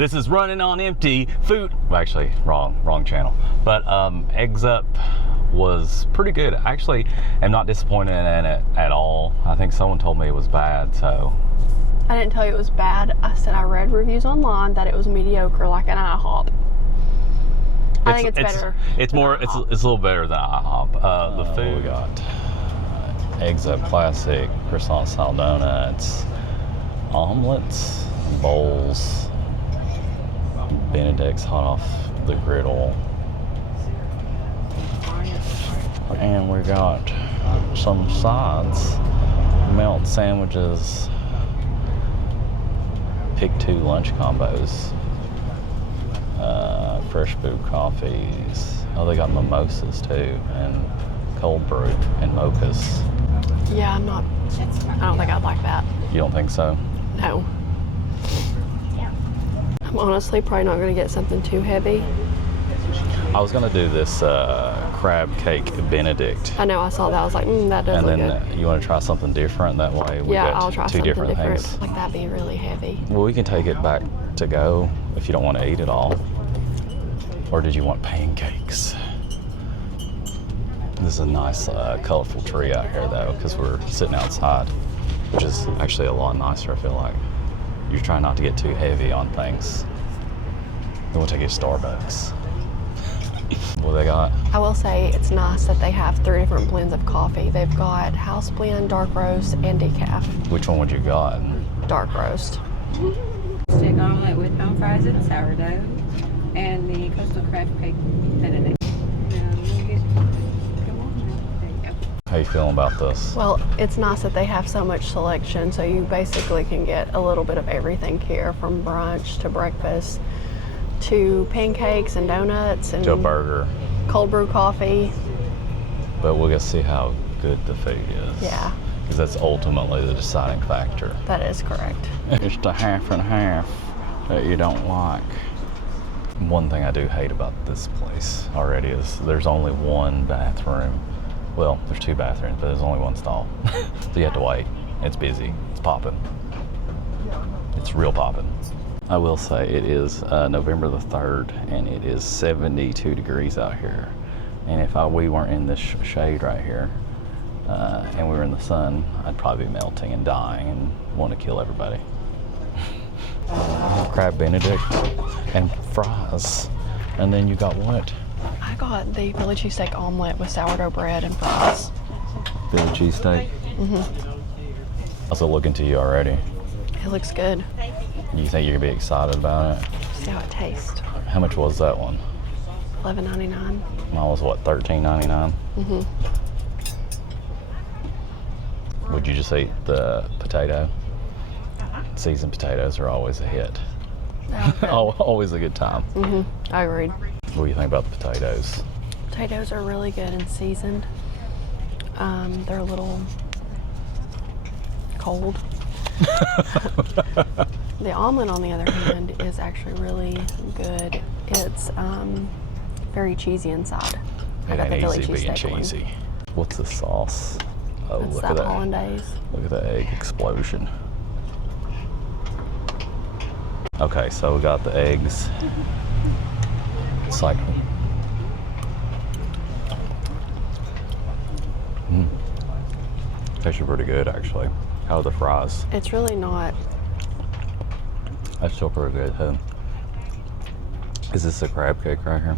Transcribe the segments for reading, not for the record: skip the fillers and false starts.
This is Running on Empty Food. Actually, wrong channel. But Eggs Up was pretty good. I actually am not disappointed in it at all. I think someone told me it was bad, so. I didn't tell you it was bad. I said I read reviews online that it was mediocre, like an IHOP. I think it's better. It's a little better than IHOP. The food we got: Eggs Up Classic, croissant style donuts, omelets, bowls, Benedict's hot off the griddle, and we got some sides: melt sandwiches, pick 2 lunch combos, fresh brew coffees. Oh, they got mimosas too, and cold brew and mochas. Yeah, I don't think I'd like that. You don't think so? No. I'm honestly probably not going to get something too heavy. I was going to do this crab cake Benedict. I know, I saw that. I was like, that does look good. And then you want to try something different? That way we I'll got try 2 something different different. things. Like, that'd be really heavy. Well, we can take it back to go if you don't want to eat it all. Or did you want pancakes? This is a nice, colorful tree out here, though, because we're sitting outside, which is actually a lot nicer, I feel like. You're trying not to get too heavy on things. Then we'll take you to Starbucks. What they got? I will say it's nice that they have 3 different blends of coffee. They've got house blend, dark roast, and decaf. Which one would you got? Dark roast. Steak omelet with home fries and sourdough, and the coastal crab cake Benedict. How you feeling about this? Well, it's nice that they have so much selection, so you basically can get a little bit of everything here, from brunch to breakfast to pancakes and donuts and To a burger. cold brew coffee. But we'll get to see how good the food is. Yeah. Because that's ultimately the deciding factor. That is correct. It's the half and half that you don't like. One thing I do hate about this place already is there's only 1 bathroom. Well, there's 2 bathrooms, but there's only 1 stall. So you have to wait. It's busy. It's popping. It's real popping. I will say it is November the 3rd, and it is 72 degrees out here. And if we weren't in this shade right here, and we were in the sun, I'd probably be melting and dying and want to kill everybody. Crab Benedict and fries. And then you got what? I got the Philly cheesesteak omelet with sourdough bread and fries. Philly cheesesteak? How's it looking to you already? It looks good. You think you're gonna be excited about it? See how it tastes. How much was that one? $11.99. Mine was what, $13.99? Would you just eat the potato? Seasoned potatoes are always a hit. Always a good time. I agreed. What do you think about the potatoes? Potatoes are really good and seasoned. They're a little cold. The omelet, on the other hand, is actually really good. It's very cheesy inside. I got the Philly cheesesteak one. What's the sauce? Oh, It's look that at that. hollandaise. Look at the egg explosion. Okay, so we got the eggs. It's like, tastes pretty good, actually. How are the fries? It's really not. That's still pretty good, too. Is this a crab cake right here?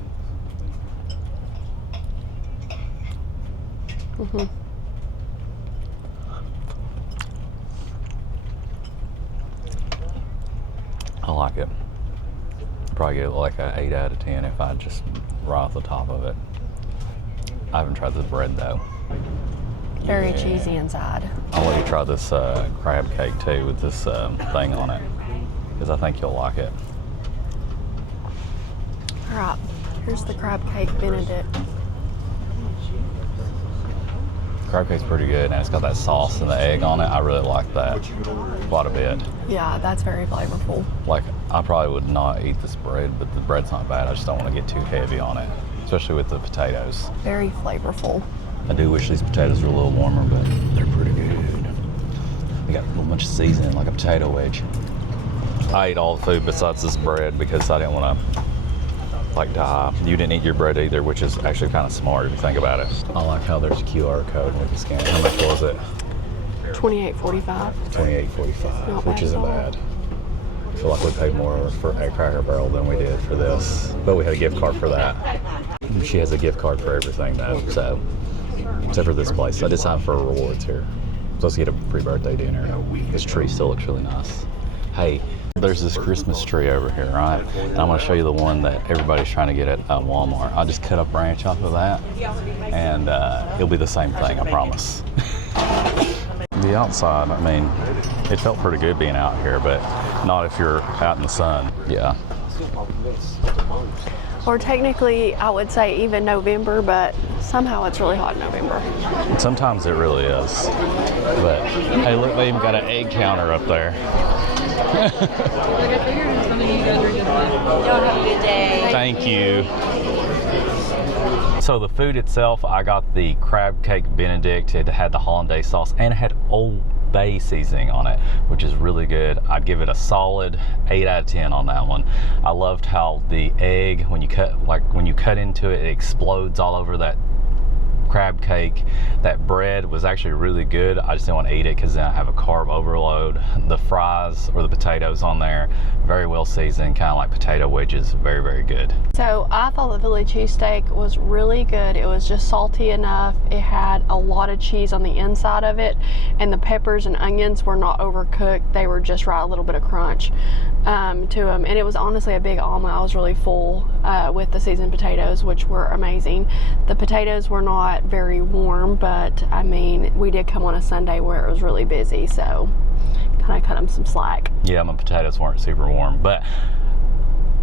I like it. Probably get like an 8 out of 10 if I just right off the top of it. I haven't tried the bread though. Very cheesy inside. I'll let you try this crab cake too with this thing on it, because I think you'll like it. All right, here's the crab cake Benedict. Crab cake's pretty good, and it's got that sauce and the egg on it. I really like that quite a bit. Yeah, that's very flavorful. Like, I probably would not eat this bread, but the bread's not bad. I just don't want to get too heavy on it, especially with the potatoes. Very flavorful. I do wish these potatoes were a little warmer, but they're pretty good. They got a little bunch of seasoning, like a potato wedge. I ate all the food besides this bread because I didn't want to like die. You didn't eat your bread either, which is actually kind of smart if you think about it. I like how there's a QR code and we can scan it. How much was it? $28.45. $28.45, which isn't bad. I feel like we paid more for a Cracker Barrel than we did for this, but we had a gift card for that. She has a gift card for everything though, so except for this place. I did sign for rewards here. Supposed to get a free birthday dinner. This tree still looks really nice. Hey, there's this Christmas tree over here, right? And I'm going to show you the one that everybody's trying to get at Walmart. I just cut a branch off of that, and it'll be the same thing, I promise. The outside, I mean, it felt pretty good being out here, but not if you're out in the sun. Yeah. Or technically, I would say even November, but somehow it's really hot in November. Sometimes it really is. But hey, look, they even got an egg counter up there. Y'all have a good day. Thank you. So the food itself, I got the crab cake Benedict. It had the hollandaise sauce and it had Old Bay seasoning on it, which is really good. I'd give it a solid 8 out of 10 on that one. I loved how the egg, when you cut into it, it explodes all over that crab cake. That bread was actually really good. I just didn't want to eat it because then I have a carb overload. The fries or the potatoes on there, very well seasoned, kind of like potato wedges. Very, very good. So I thought the Philly cheesesteak was really good. It was just salty enough. It had a lot of cheese on the inside of it, and the peppers and onions were not overcooked. They were just right, a little bit of crunch to them. And it was honestly a big omelet. I was really full with the seasoned potatoes, which were amazing. The potatoes were not very warm, but I mean, we did come on a Sunday where it was really busy, so kind of cut them some slack. Yeah, my potatoes weren't super warm, but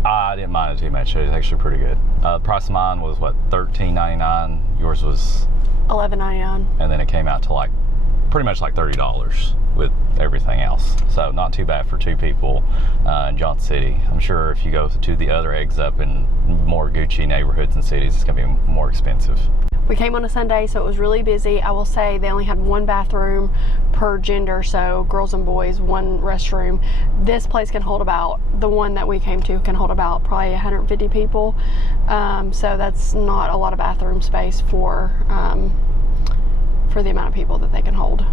I didn't mind it too much. It was actually pretty good. The price of mine was what, $13.99. Yours was $11.99. And then it came out to like pretty much like $30 with everything else. So not too bad for 2 people in Johnson City. I'm sure if you go to the other eggs up in more Gucci neighborhoods and cities, it's gonna be more expensive. We came on a Sunday, so it was really busy. I will say they only had 1 bathroom per gender, so girls and boys, 1 restroom. This place can hold about, the one that we came to can hold about probably 150 people. So that's not a lot of bathroom space for the amount of people that they can hold.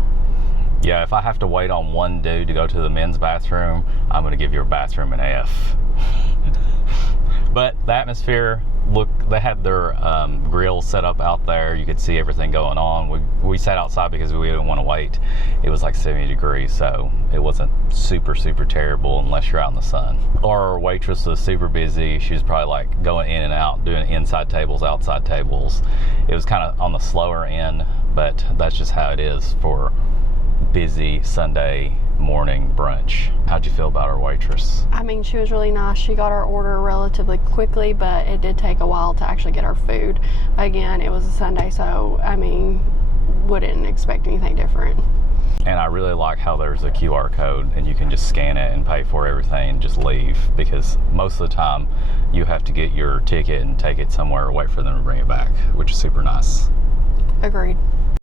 Yeah, if I have to wait on one dude to go to the men's bathroom, I'm gonna give your bathroom an F. But the atmosphere, look, they had their grill set up out there. You could see everything going on. We sat outside because we didn't want to wait. It was like 70 degrees, so it wasn't super, super terrible unless you're out in the sun. Our waitress was super busy. She was probably like going in and out, doing inside tables, outside tables. It was kind of on the slower end, but that's just how it is for busy Sunday morning brunch. How'd you feel about our waitress? I mean, she was really nice. She got our order relatively quickly, but it did take a while to actually get our food. Again, it was a Sunday, so I mean, wouldn't expect anything different. And I really like how there's a QR code and you can just scan it and pay for everything and just leave, because most of the time you have to get your ticket and take it somewhere or wait for them to bring it back, which is super nice. Agreed.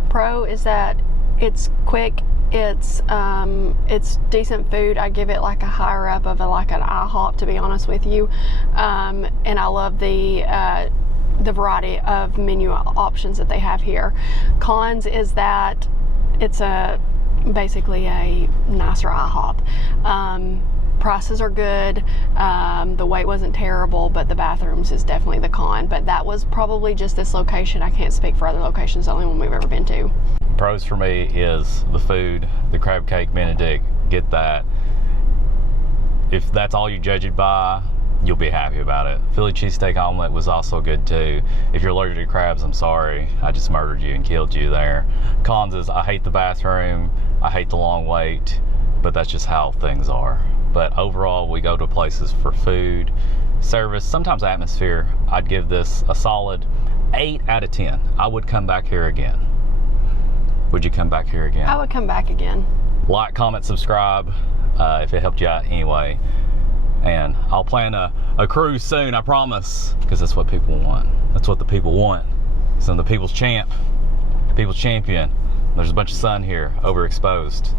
Pro is that it's quick, it's decent food. I give it like a higher up of like an IHOP, to be honest with you. And I love the variety of menu options that they have here. Cons is that it's basically a nicer IHOP. Prices are good. The wait wasn't terrible, but the bathrooms is definitely the con. But that was probably just this location. I can't speak for other locations, the only one we've ever been to. Pros for me is the food, the crab cake Benedict. Get that. If that's all you judge it by, you'll be happy about it. Philly cheesesteak omelet was also good too. If you're allergic to crabs, I'm sorry. I just murdered you and killed you there. Cons is I hate the bathroom, I hate the long wait, but that's just how things are. But overall, we go to places for food, service, sometimes atmosphere. I'd give this a solid 8 out of 10. I would come back here again. Would you come back here again? I would come back again. Like, comment, subscribe if it helped you out anyway. And I'll plan a cruise soon, I promise, because that's what people want. That's what the people want. So I'm the people's champ, people's champion. There's a bunch of sun here, overexposed.